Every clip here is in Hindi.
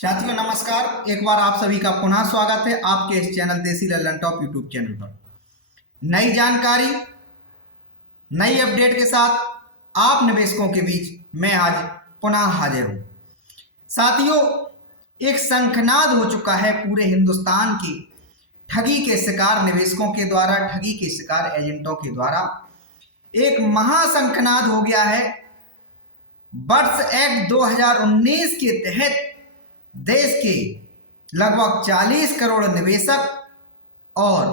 साथियों नमस्कार। एक बार आप सभी का पुनः स्वागत है आपके इस चैनल देसी लल्लन टॉप यूट्यूब चैनल पर। नई जानकारी नई अपडेट के साथ आप निवेशकों के बीच मैं आज पुनः हाजिर हूं। साथियों, एक शंखनाद हो चुका है पूरे हिंदुस्तान की ठगी के शिकार निवेशकों के द्वारा, ठगी के शिकार एजेंटों के द्वारा एक महाशंखनाद हो गया है। बर्ड्स एक्ट 2019 के तहत देश के लगभग 40 करोड़ निवेशक और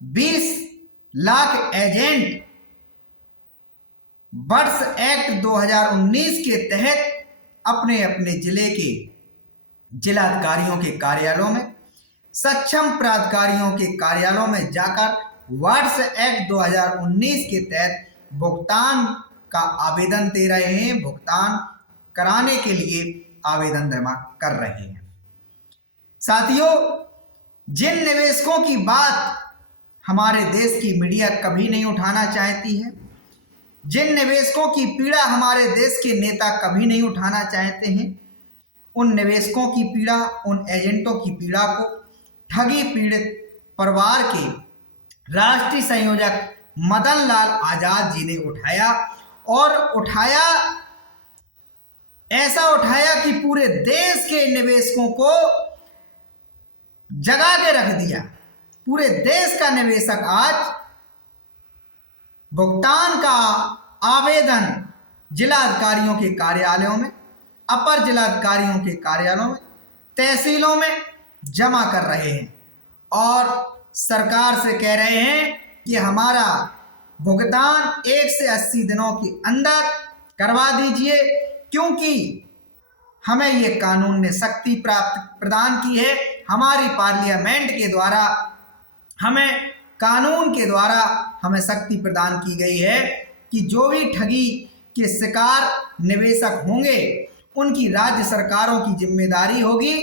20 लाख एजेंट बर्ड्स एक्ट 2019 के तहत अपने अपने जिले के जिलाधिकारियों के कार्यालयों में, सक्षम प्राधिकारियों के कार्यालयों में जाकर बर्ड्स एक्ट 2019 के तहत भुगतान का आवेदन दे रहे हैं, भुगतान कराने के लिए आवेदन जमा कर रहे हैं। साथियों, जिन निवेशकों की बात हमारे देश की मीडिया कभी नहीं उठाना चाहती है, जिन निवेशकों की पीड़ा हमारे देश के नेता कभी नहीं उठाना चाहते हैं, उन निवेशकों की पीड़ा, उन एजेंटों की पीड़ा को ठगी पीड़ित परिवार के राष्ट्रीय संयोजक मदन लाल आजाद जी ने उठाया और ऐसा उठाया कि पूरे देश के निवेशकों को जगा के रख दिया। पूरे देश का निवेशक आज भुगतान का आवेदन जिलाधिकारियों के कार्यालयों में, अपर जिलाधिकारियों के कार्यालयों में, तहसीलों में जमा कर रहे हैं और सरकार से कह रहे हैं कि हमारा भुगतान 1 से 80 दिनों के अंदर करवा दीजिए, क्योंकि हमें ये कानून ने शक्ति प्रदान की है। हमारी पार्लियामेंट के द्वारा, हमें कानून के द्वारा हमें शक्ति प्रदान की गई है कि जो भी ठगी के शिकार निवेशक होंगे उनकी राज्य सरकारों की जिम्मेदारी होगी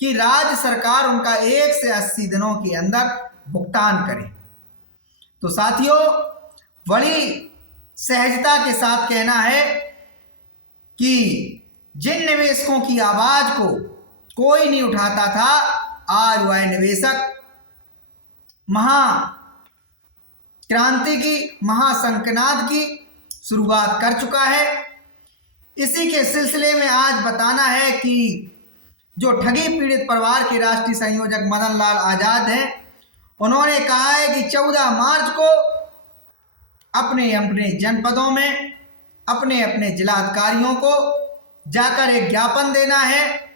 कि राज्य सरकार उनका 1 से 80 दिनों के अंदर भुगतान करे। तो साथियों, बड़ी सहजता के साथ कहना है कि जिन निवेशकों की आवाज को कोई नहीं उठाता था, आज वह निवेशक महाक्रांति की, महाशंखनाद की शुरुआत कर चुका है। इसी के सिलसिले में आज बताना है कि जो ठगी पीड़ित परिवार के राष्ट्रीय संयोजक मदन लाल आजाद हैं, उन्होंने कहा है कि 14 मार्च को अपने अपने जनपदों में अपने अपने जिलाधिकारियों को जाकर एक ज्ञापन देना है।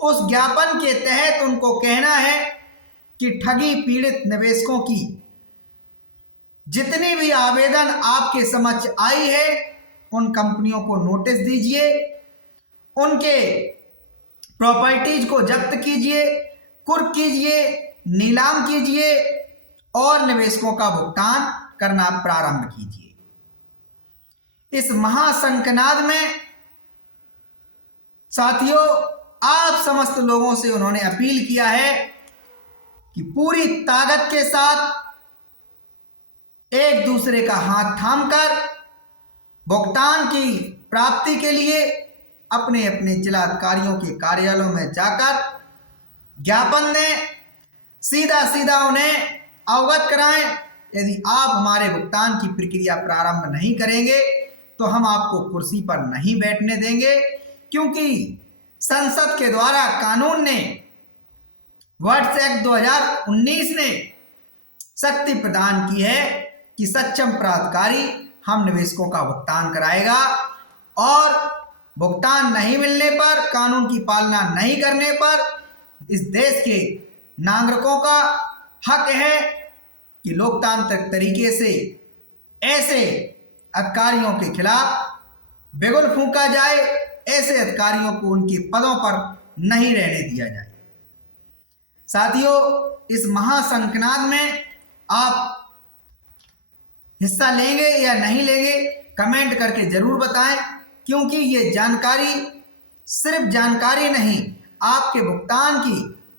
उस ज्ञापन के तहत उनको कहना है कि ठगी पीड़ित निवेशकों की जितनी भी आवेदन आपके समक्ष आई है उन कंपनियों को नोटिस दीजिए, उनके प्रॉपर्टीज को जब्त कीजिए, कुर्क कीजिए, नीलाम कीजिए और निवेशकों का भुगतान करना प्रारंभ कीजिए। इस महाशंखनाद में साथियों, आप समस्त लोगों से उन्होंने अपील किया है कि पूरी ताकत के साथ एक दूसरे का हाथ थामकर भुगतान की प्राप्ति के लिए अपने अपने जिलाधिकारियों के कार्यालयों में जाकर ज्ञापन दें, सीधा सीधा उन्हें अवगत कराएं। यदि आप हमारे भुगतान की प्रक्रिया प्रारंभ नहीं करेंगे तो हम आपको कुर्सी पर नहीं बैठने देंगे, क्योंकि संसद के द्वारा कानून ने, बर्ड्स एक्ट 2019 ने शक्ति प्रदान की है कि सक्षम प्राधिकारी हम निवेशकों का भुगतान कराएगा और भुगतान नहीं मिलने पर, कानून की पालना नहीं करने पर इस देश के नागरिकों का हक है कि लोकतांत्रिक तरीके से ऐसे अधिकारियों के खिलाफ बिगुल फूंका जाए, ऐसे अधिकारियों को उनके पदों पर नहीं रहने दिया जाए। साथियों, इस महाशंखनाद में आप हिस्सा लेंगे या नहीं लेंगे कमेंट करके जरूर बताएं, क्योंकि ये जानकारी सिर्फ जानकारी नहीं, आपके भुगतान की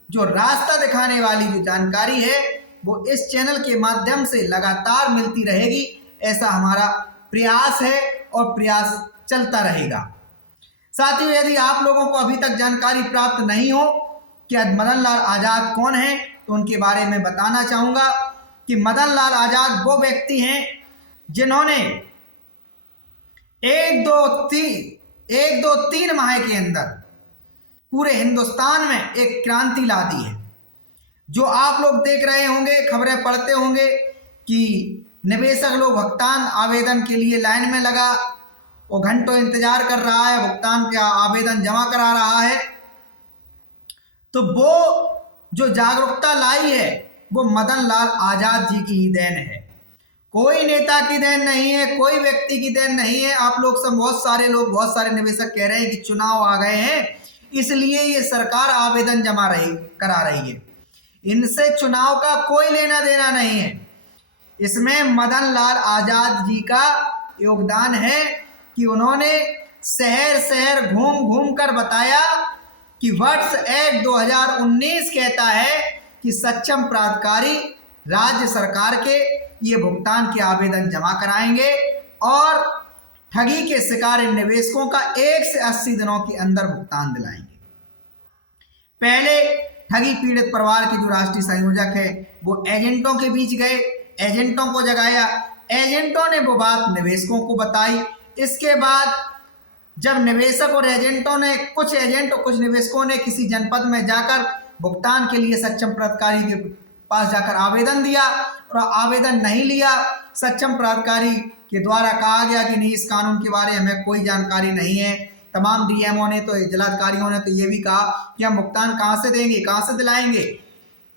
जो रास्ता दिखाने वाली जो जानकारी है वो इस चैनल के माध्यम से लगातार मिलती रहेगी। ऐसा हमारा प्रयास है और प्रयास चलता रहेगा। साथियों, यदि आप लोगों को अभी तक जानकारी प्राप्त नहीं हो कि मदन लाल आजाद कौन है, तो उनके बारे में बताना चाहूंगा कि मदन लाल आजाद वो व्यक्ति हैं जिन्होंने एक दो तीन माह के अंदर पूरे हिंदुस्तान में एक क्रांति ला दी है। जो आप लोग देख रहे होंगे, खबरें पढ़ते होंगे कि निवेशक लोग भुगतान आवेदन के लिए लाइन में लगा और घंटों इंतजार कर रहा है, भुगतान का आवेदन जमा करा रहा है। तो वो जो जागरूकता लाई है वो मदन लाल आजाद जी की ही देन है। कोई नेता की देन नहीं है, कोई व्यक्ति की देन नहीं है। आप लोग सब बहुत सारे निवेशक कह रहे हैं कि चुनाव आ गए हैं इसलिए ये सरकार आवेदन करा रही है। इनसे चुनाव का कोई लेना देना नहीं है। इसमें मदन लाल आजाद जी का योगदान है कि उन्होंने शहर शहर घूम घूम कर बताया कि वर्ष एक्ट 2019 कहता है कि सक्षम प्राधिकारी राज्य सरकार के ये भुगतान के आवेदन जमा कराएंगे और ठगी के शिकार इन निवेशकों का 1 से 80 दिनों के अंदर भुगतान दिलाएंगे। पहले ठगी पीड़ित परिवार के जो राष्ट्रीय संयोजक है वो एजेंटों के बीच गए, एजेंटों को जगाया, एजेंटों ने वो बात निवेशकों को बताई। इसके बाद जब निवेशक और एजेंटों ने कुछ निवेशकों ने किसी जनपद में जाकर भुगतान के लिए सक्षम प्राधिकारी के पास जाकर आवेदन दिया और आवेदन नहीं लिया, सक्षम प्राधिकारी के द्वारा कहा गया कि नहीं, इस कानून के बारे में हमें कोई जानकारी नहीं है। तमाम डीएमओ ने तो जिलाधिकारियों ने तो ये भी कहा कि हम भुगतान कहाँ से देंगे, कहाँ से दिलाएंगे।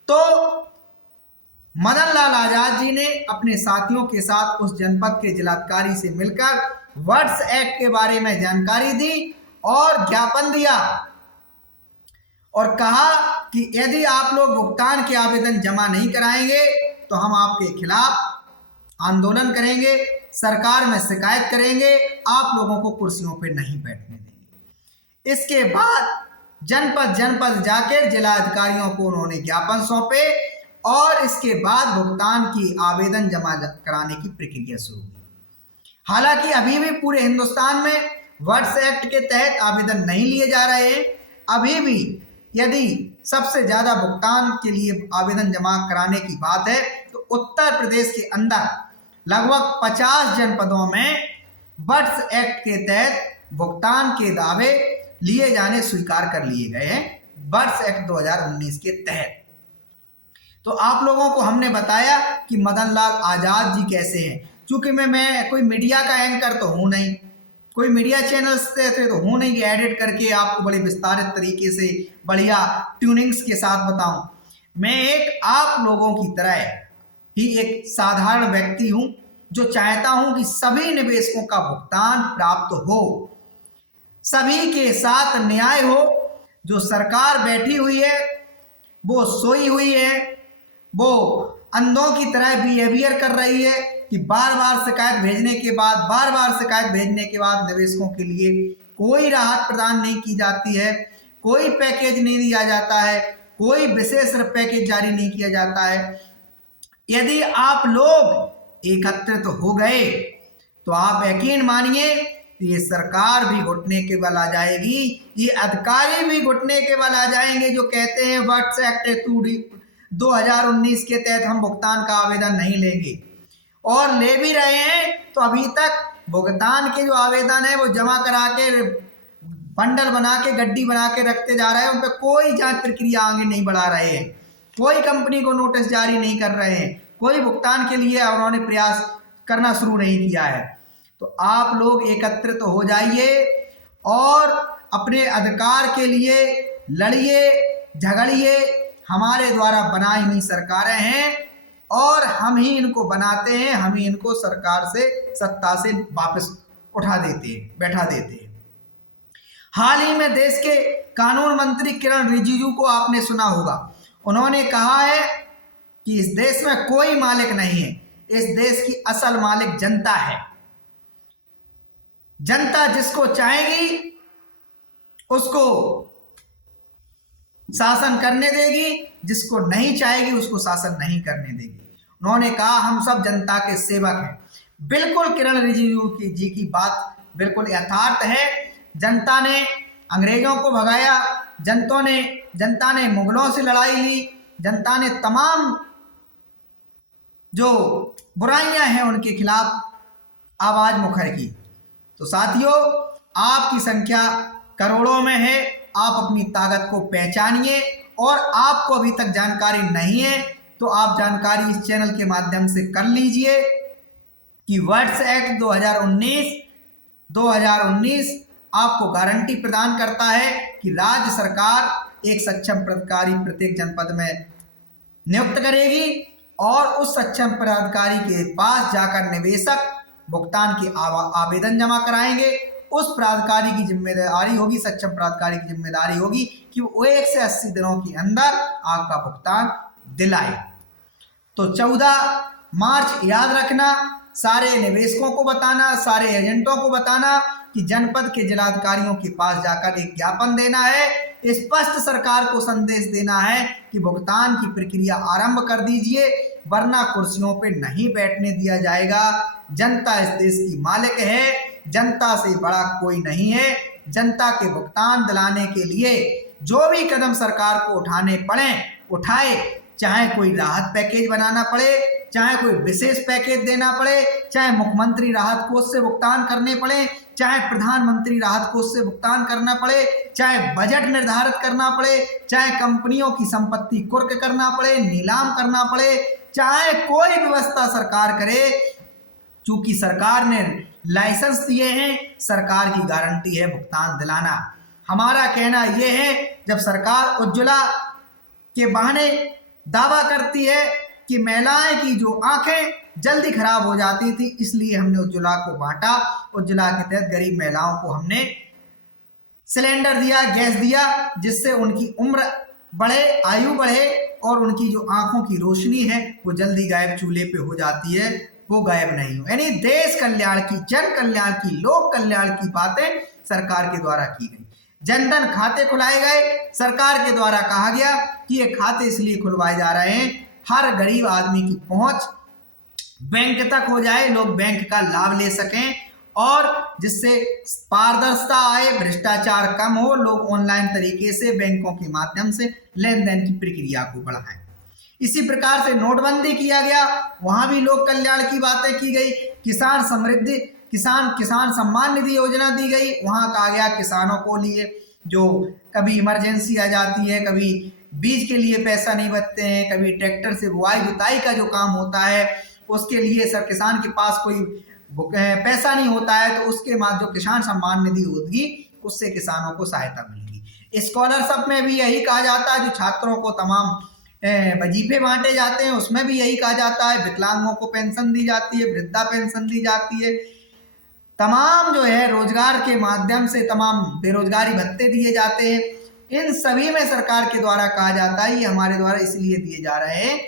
तो मदन लाल आजाद जी ने अपने साथियों के साथ उस जनपद के जिलाधिकारी से मिलकर वर्ड्स एक्ट के बारे में जानकारी दी और ज्ञापन दिया और कहा कि यदि आप लोग भुगतान के आवेदन जमा नहीं कराएंगे तो हम आपके खिलाफ आंदोलन करेंगे, सरकार में शिकायत करेंगे, आप लोगों को कुर्सियों पर नहीं बैठने देंगे। इसके बाद जनपद जनपद जाकर जिलाधिकारियों को उन्होंने ज्ञापन सौंपे और इसके बाद भुगतान की आवेदन जमा कराने की प्रक्रिया शुरू हुई। हालांकि अभी भी पूरे हिंदुस्तान में वर्ड्स एक्ट के तहत आवेदन नहीं लिए जा रहे हैं। अभी भी यदि सबसे ज़्यादा भुगतान के लिए आवेदन जमा कराने की बात है तो उत्तर प्रदेश के अंदर लगभग 50 जनपदों में वर्ड्स एक्ट के तहत भुगतान के दावे लिए जाने स्वीकार कर लिए गए हैं वर्ड्स एक्ट 2019 के तहत। तो आप लोगों को हमने बताया कि मदन लाल आजाद जी कैसे हैं। चूंकि मैं कोई मीडिया का एंकर तो हूँ नहीं, कोई मीडिया चैनल्स से तो हूँ नहीं कि एडिट करके आपको बड़े विस्तारित तरीके से बढ़िया ट्यूनिंग्स के साथ बताऊं। मैं एक आप लोगों की तरह ही एक साधारण व्यक्ति हूं जो चाहता हूं कि सभी निवेशकों का भुगतान प्राप्त हो, सभी के साथ न्याय हो। जो सरकार बैठी हुई है वो सोई हुई है, वो अंधों की तरह बिहेवियर कर रही है कि बार बार शिकायत भेजने के बाद निवेशकों के लिए कोई राहत प्रदान नहीं की जाती है, कोई पैकेज नहीं दिया जाता है, कोई विशेष पैकेज जारी नहीं किया जाता है। यदि आप लोग एकत्रित हो गए तो आप यकीन मानिए ये सरकार भी घुटने के बल आ जाएगी, ये अधिकारी भी घुटने के बल आ जाएंगे जो कहते हैं वर्ड्स एक्ट 2019 के तहत हम भुगतान का आवेदन नहीं लेंगे और ले भी रहे हैं। तो अभी तक भुगतान के जो आवेदन है वो जमा करा के बंडल बना के गड्डी बना के रखते जा रहे हैं, उन पर कोई जांच प्रक्रिया आगे नहीं बढ़ा रहे हैं, कोई कंपनी को नोटिस जारी नहीं कर रहे हैं, कोई भुगतान के लिए उन्होंने प्रयास करना शुरू नहीं किया है। तो आप लोग एकत्रित हो जाइए और अपने अधिकार के लिए लड़िए, झगड़िए। हमारे द्वारा बनाई हुई सरकारें हैं और हम ही इनको बनाते हैं, हम ही इनको सरकार से, सत्ता से वापस बैठा देते हैं। हाल ही में देश के कानून मंत्री किरण रिजिजू को आपने सुना होगा, उन्होंने कहा है कि इस देश में कोई मालिक नहीं है, इस देश की असल मालिक जनता है। जनता जिसको चाहेगी उसको शासन करने देगी, जिसको नहीं चाहेगी उसको शासन नहीं करने देगी। उन्होंने कहा हम सब जनता के सेवक हैं। बिल्कुल किरण रिजिजू जी की बात बिल्कुल यथार्थ है। जनता ने अंग्रेजों को भगाया, जनता ने मुगलों से लड़ाई ली, जनता ने तमाम जो बुराइयां हैं उनके खिलाफ आवाज मुखर की। तो साथियों, आपकी संख्या करोड़ों में है, आप अपनी ताकत को पहचानिए, और आपको अभी तक जानकारी नहीं है तो आप जानकारी इस चैनल के माध्यम से कर लीजिए कि वर्ड्स एक्ट 2019 आपको गारंटी प्रदान करता है कि राज्य सरकार एक सक्षम पदाधिकारी प्रत्येक जनपद में नियुक्त करेगी, और उस सक्षम पदाधिकारी के पास जाकर निवेशक भुगतान के आवेदन जमा कराएंगे। उस प्राधिकारी की जिम्मेदारी होगी, सक्षम प्राधिकारी की जिम्मेदारी होगी कि वो 1 से 80 दिनों के अंदर आपका भुगतान दिलाए। तो 14 मार्च याद रखना, सारे निवेशकों को बताना, सारे एजेंटों को बताना कि जनपद के जिलाधिकारियों के पास जाकर एक ज्ञापन देना है, स्पष्ट सरकार को संदेश देना है कि भुगतान की प्रक्रिया आरंभ कर दीजिए, वरना कुर्सियों पे नहीं बैठने दिया जाएगा। जनता इस देश की मालिक है, जनता से बड़ा कोई नहीं है। जनता के भुगतान दिलाने के लिए जो भी कदम सरकार को उठाने पड़े उठाए, चाहे कोई राहत पैकेज बनाना पड़े, चाहे कोई विशेष पैकेज देना पड़े, चाहे मुख्यमंत्री राहत कोष से भुगतान करने पड़े, चाहे प्रधानमंत्री राहत कोष से भुगतान करना पड़े, चाहे बजट निर्धारित करना पड़े, चाहे कंपनियों की संपत्ति कुर्क करना पड़े, नीलाम करना पड़े, चाहे कोई व्यवस्था सरकार करे, चूंकि सरकार ने लाइसेंस दिए हैं, सरकार की गारंटी है भुगतान दिलाना। हमारा कहना यह है, जब सरकार उज्ज्वला के बहाने दावा करती है कि महिलाएं की जो आंखें जल्दी खराब हो जाती थी, इसलिए हमने उज्ज्वला को बांटा। उज्ज्वला के तहत गरीब महिलाओं को हमने सिलेंडर दिया, गैस दिया, जिससे उनकी उम्र बढ़े, आयु बढ़े, और उनकी जो आंखों की रोशनी है वो जल्दी गायब चूल्हे पे हो जाती है, वो गायब नहीं हो। यानी देश कल्याण की, जन कल्याण की, लोक कल्याण की बातें सरकार के द्वारा की गई। जनधन खाते खुलाए गए, सरकार के द्वारा कहा गया कि ये खाते इसलिए खुलवाए जा रहे हैं हर गरीब आदमी की पहुंच बैंक तक हो जाए, लोग बैंक का लाभ ले सकें, और जिससे पारदर्शिता आए, भ्रष्टाचार कम हो, लोग ऑनलाइन तरीके से बैंकों के माध्यम से लेन देन की प्रक्रिया को बढ़ाएं। इसी प्रकार से नोटबंदी किया गया, वहां भी लोक कल्याण की बातें की गई। किसान समृद्धि किसान सम्मान निधि योजना दी गई, वहां कहा गया किसानों को लिए जो कभी इमरजेंसी आ जाती है, कभी बीज के लिए पैसा नहीं बचते हैं, कभी ट्रैक्टर से बुआई जुताई का जो काम होता है उसके लिए सर किसान के पास कोई पैसा नहीं होता है, तो उसके बाद जो किसान सम्मान निधि होगी उससे किसानों को सहायता मिलेगी। स्कॉलरशिप में भी यही कहा जाता है, जो छात्रों को तमाम वजीफे बांटे जाते हैं उसमें भी यही कहा जाता है, विकलांगों को पेंशन दी जाती है, वृद्धा पेंशन दी जाती है, तमाम जो है रोजगार के माध्यम से तमाम बेरोजगारी भत्ते दिए जाते हैं। इन सभी में सरकार के द्वारा कहा जाता है ये हमारे द्वारा इसलिए दिए जा रहे हैं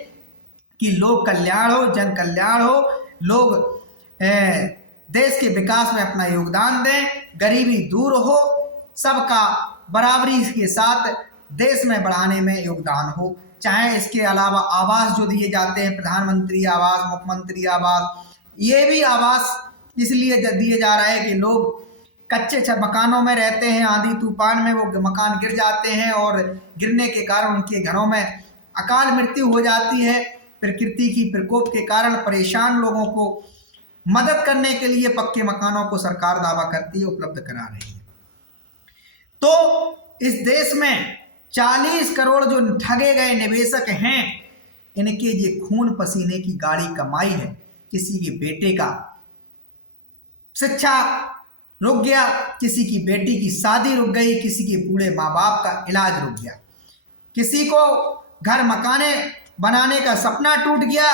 कि लोक कल्याण हो, जन कल्याण हो, लोग देश के विकास में अपना योगदान दें, गरीबी दूर हो, सबका बराबरी के साथ देश में बढ़ाने में योगदान हो। चाहे इसके अलावा आवास जो दिए जाते हैं, प्रधानमंत्री आवास, मुख्यमंत्री आवास, ये भी आवास इसलिए दिए जा रहा है कि लोग कच्चे मकानों में रहते हैं, आंधी तूफान में वो मकान गिर जाते हैं और गिरने के कारण उनके घरों में अकाल मृत्यु हो जाती है। प्रकृति की प्रकोप के कारण परेशान लोगों को मदद करने के लिए पक्के मकानों को सरकार दावा करती है उपलब्ध करा रही है। तो इस देश में 40 करोड़ जो ठगे गए निवेशक हैं, इनके ये खून पसीने की गाड़ी कमाई है। किसी के बेटे का शिक्षा रुक गया, किसी की बेटी की शादी रुक गई, किसी के बूढ़े माँ बाप का इलाज रुक गया, किसी को घर मकाने बनाने का सपना टूट गया।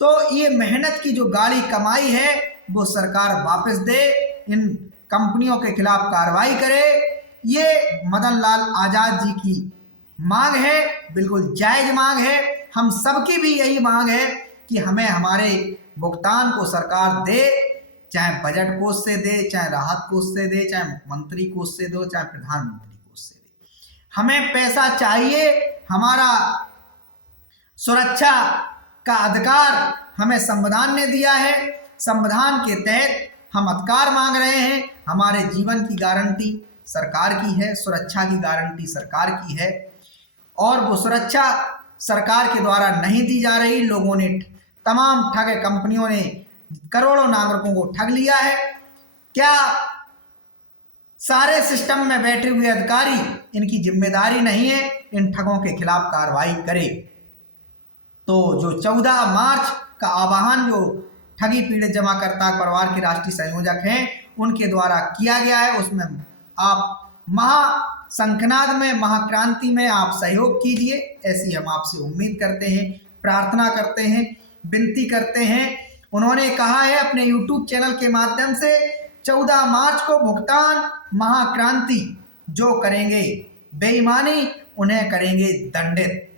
तो ये मेहनत की जो गाड़ी कमाई है वो सरकार वापस दे, इन कंपनियों के खिलाफ कार्रवाई करे। ये मदन लाल आजाद जी की मांग है, बिल्कुल जायज मांग है। हम सबकी भी यही मांग है कि हमें हमारे भुगतान को सरकार दे, चाहे बजट कोष से दे, चाहे राहत कोष से दे, चाहे मुख्यमंत्री कोष से दो, चाहे प्रधानमंत्री कोष से दे। हमें पैसा चाहिए, हमारा सुरक्षा का अधिकार हमें संविधान ने दिया है। संविधान के तहत हम अधिकार मांग रहे हैं। हमारे जीवन की गारंटी सरकार की है, सुरक्षा की गारंटी सरकार की है, और वो सुरक्षा सरकार के द्वारा नहीं दी जा रही। लोगों ने, तमाम ठग कंपनियों ने करोड़ों नागरिकों को ठग लिया है। क्या सारे सिस्टम में बैठे हुए अधिकारी, इनकी जिम्मेदारी नहीं है इन ठगों के खिलाफ कार्रवाई करे? तो जो 14 मार्च का आह्वान जो ठगी पीड़ित जमाकर्ता परिवार के राष्ट्रीय संयोजक हैं उनके द्वारा किया गया है, उसमें आप महाशंखनाद में, महाक्रांति में आप सहयोग कीजिए, ऐसी हम आपसे उम्मीद करते हैं, प्रार्थना करते हैं, विनती करते हैं। उन्होंने कहा है अपने YouTube चैनल के माध्यम से 14 मार्च को भुगतान महाक्रांति जो करेंगे बेईमानी उन्हें करेंगे दंडित।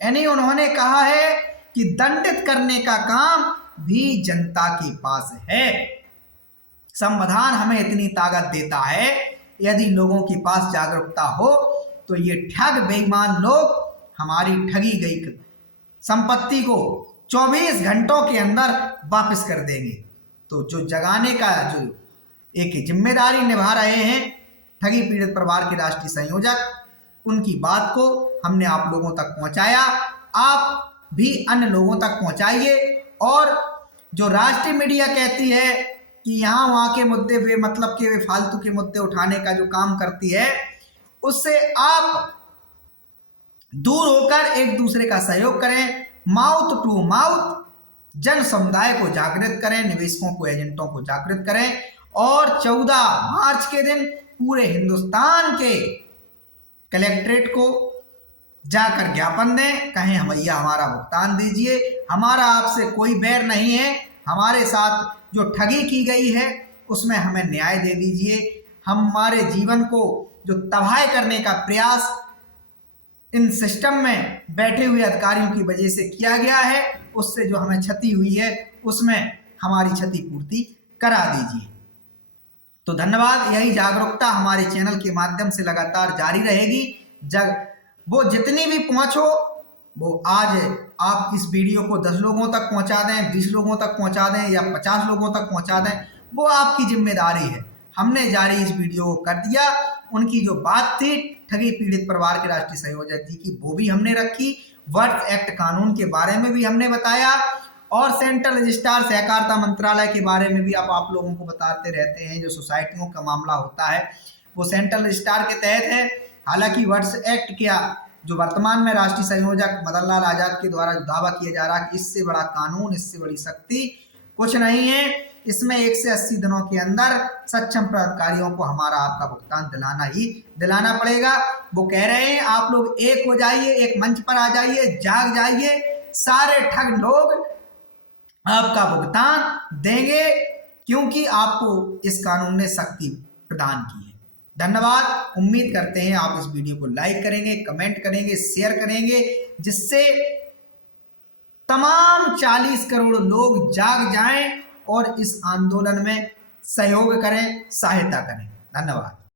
यानी उन्होंने कहा है कि दंडित करने का काम भी जनता के पास है। संविधान हमें इतनी ताकत देता है, यदि लोगों के पास जागरूकता हो तो ये ठग बेईमान लोग हमारी ठगी गई संपत्ति को 24 घंटों के अंदर वापस कर देंगे। तो जो जगाने का जो एक जिम्मेदारी निभा रहे हैं ठगी पीड़ित परिवार के राष्ट्रीय संयोजक, उनकी बात को हमने आप लोगों तक पहुंचाया। आप भी अन्य लोगों तक पहुंचाइए। और जो राष्ट्रीय मीडिया कहती है कि यहाँ वहाँ के मुद्दे पे, मतलब के वे फालतू के मुद्दे उठाने का जो काम करती है, उससे आप दूर होकर एक दूसरे का सहयोग करें। माउथ टू माउथ जन समुदाय को जागृत करें, निवेशकों को, एजेंटों को जागृत करें, और 14 मार्च के दिन पूरे हिंदुस्तान के कलेक्ट्रेट को जाकर ज्ञापन दें, कहें भैया हमारा भुगतान दीजिए, हमारा आपसे कोई बैर नहीं है, हमारे साथ जो ठगी की गई है उसमें हमें न्याय दे दीजिए। हमारे जीवन को जो तबाह करने का प्रयास इन सिस्टम में बैठे हुए अधिकारियों की वजह से किया गया है, उससे जो हमें क्षति हुई है उसमें हमारी क्षतिपूर्ति करा दीजिए। तो धन्यवाद। यही जागरूकता हमारे चैनल के माध्यम से लगातार जारी रहेगी। वो जितनी भी पहुंच हो, वो आज आप इस वीडियो को 10 लोगों तक पहुंचा दें, 20 लोगों तक पहुंचा दें या 50 लोगों तक पहुंचा दें, वो आपकी जिम्मेदारी है। हमने जारी इस वीडियो को कर दिया। उनकी जो बात थी ठगी पीड़ित परिवार के राष्ट्रीय संयोजक जी की, वो भी हमने रखी। वर्क एक्ट कानून के बारे में भी हमने बताया, और सेंट्रल रजिस्ट्रार सहकारिता मंत्रालय के बारे में भी आप लोगों को बताते रहते हैं। जो सोसाइटियों का मामला होता है वो सेंट्रल रजिस्ट्रार के तहत है। हालांकि वर्क एक्ट क्या, जो वर्तमान में राष्ट्रीय संयोजक मदन लाल आजाद के द्वारा जो दावा किया जा रहा है कि इससे बड़ा कानून, इससे बड़ी शक्ति कुछ नहीं है, इसमें 1 से 80 दिनों के अंदर सक्षम प्राधिकारियों को हमारा आपका भुगतान दिलाना पड़ेगा। वो कह रहे हैं आप लोग एक हो जाइए, एक मंच पर आ जाइए, जाग जाइए, सारे ठग लोग आपका भुगतान देंगे, क्योंकि आपको इस कानून ने शक्ति प्रदान की है। धन्यवाद। उम्मीद करते हैं आप इस वीडियो को लाइक करेंगे, कमेंट करेंगे, शेयर करेंगे, जिससे तमाम 40 करोड़ लोग जाग जाएं और इस आंदोलन में सहयोग करें, सहायता करें। धन्यवाद।